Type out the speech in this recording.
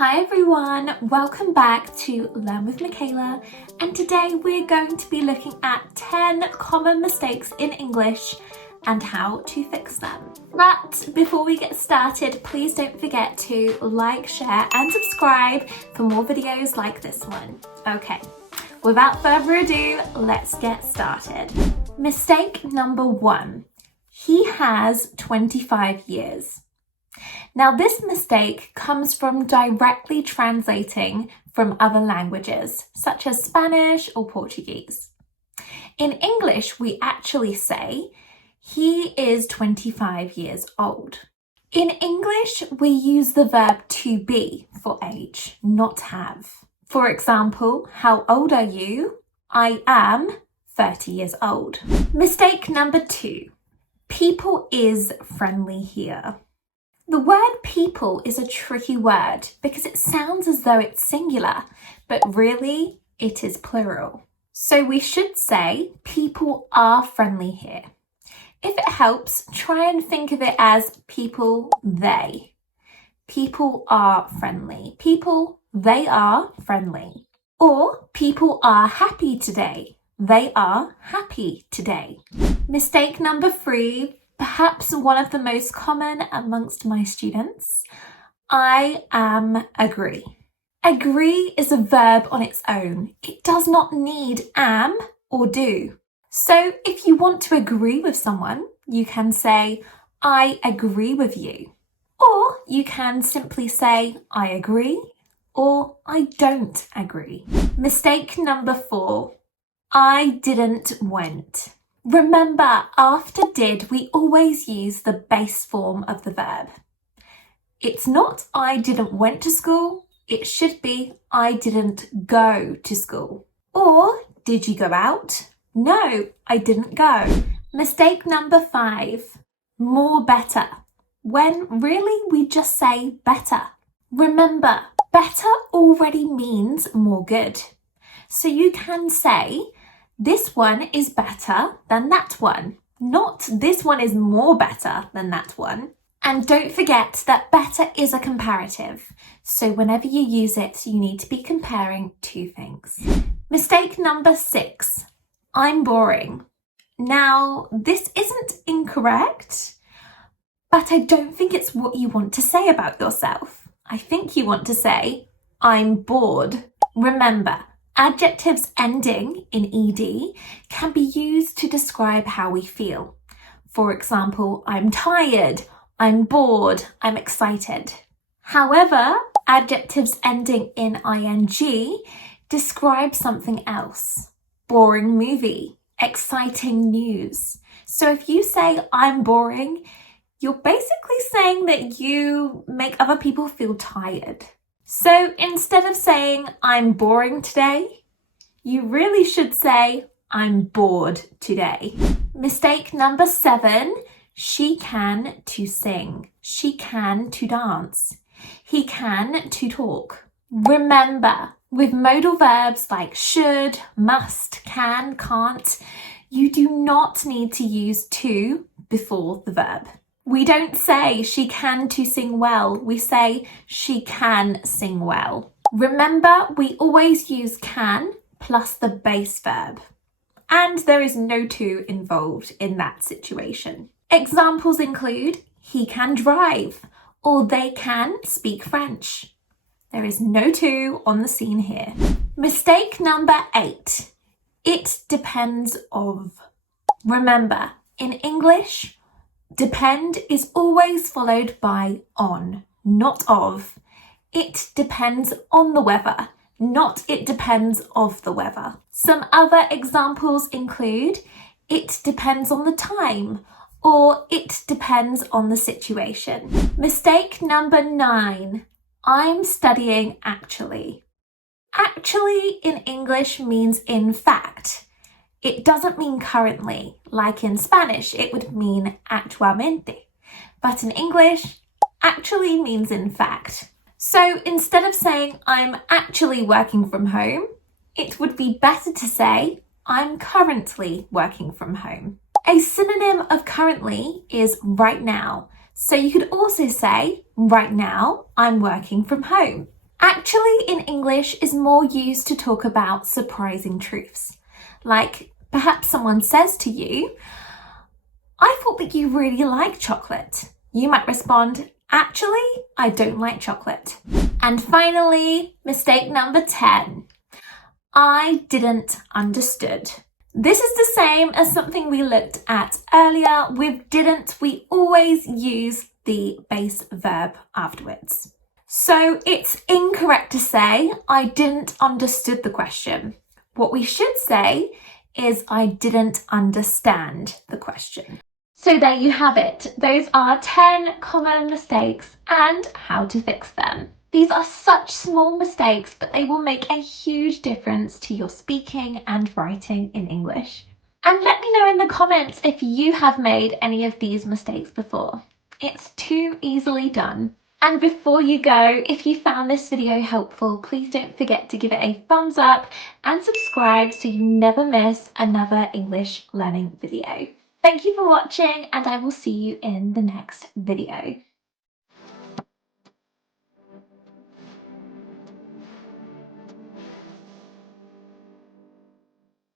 Hi everyone, welcome back to Learn with Michaela, and today we're going to be looking at 10 common mistakes in English and how to fix them. But before we get started, please don't forget to like, share and subscribe for more videos like this one. Okay, without further ado, let's get started. Mistake number 1. He has 25 years. Now, this mistake comes from directly translating from other languages, such as Spanish or Portuguese. In English, we actually say, he is 25 years old. In English, we use the verb to be for age, not have. For example, how old are you? I am 30 years old. Mistake number 2. People is friendly here. The word people is a tricky word because it sounds as though it's singular, but really it is plural. So we should say people are friendly here. If it helps, try and think of it as people, they. People are friendly. People, they are friendly. Or people are happy today. They are happy today. Mistake number 3. Perhaps one of the most common amongst my students. I am agree. Agree is a verb on its own. It does not need am or do. So if you want to agree with someone, you can say, I agree with you. Or you can simply say, I agree, or I don't agree. Mistake number 4. I didn't went. Remember, after did, we always use the base form of the verb. It's not I didn't went to school, it should be I didn't go to school. Or, did you go out? No, I didn't go. Mistake number 5, more better. When really we just say better. Remember, better already means more good. So you can say, this one is better than that one, not this one is more better than that one. And don't forget that better is a comparative. So whenever you use it, you need to be comparing two things. Mistake number 6, I'm boring. Now, this isn't incorrect, but I don't think it's what you want to say about yourself. I think you want to say, I'm bored. Remember, adjectives ending in ed can be used to describe how we feel. For example, I'm tired, I'm bored, I'm excited. However, adjectives ending in ing describe something else. Boring movie, exciting news. So if you say I'm boring, you're basically saying that you make other people feel tired. So instead of saying, I'm boring today, you really should say, I'm bored today. Mistake number 7, she can to sing. She can to dance. He can to talk. Remember, with modal verbs like should, must, can, can't, you do not need to use to before the verb. We don't say she can to sing well, we say she can sing well. Remember, we always use can plus the base verb, and there is no to involved in that situation. Examples include, he can drive, or they can speak French. There is no to on the scene here. Mistake number 8, it depends of. Remember, in English, depend is always followed by on, not of. It depends on the weather, not it depends of the weather. Some other examples include, it depends on the time, or it depends on the situation. Mistake number 9, I'm studying actually. Actually in English means in fact. It doesn't mean currently, like in Spanish, it would mean actualmente. But in English, actually means in fact. So instead of saying, I'm actually working from home, it would be better to say, I'm currently working from home. A synonym of currently is right now. So you could also say, right now, I'm working from home. Actually, in English is more used to talk about surprising truths. Like perhaps someone says to you, I thought that you really like chocolate. You might respond, actually, I don't like chocolate. And finally, mistake number 10. I didn't understood. This is the same as something we looked at earlier. With didn't, we always use the base verb afterwards. So it's incorrect to say, I didn't understood the question. What we should say is, I didn't understand the question. So there you have it. Those are 10 common mistakes and how to fix them. These are such small mistakes, but they will make a huge difference to your speaking and writing in English. And let me know in the comments if you have made any of these mistakes before. It's too easily done. And before you go, if you found this video helpful, please don't forget to give it a thumbs up and subscribe so you never miss another English learning video. Thank you for watching, and I will see you in the next video.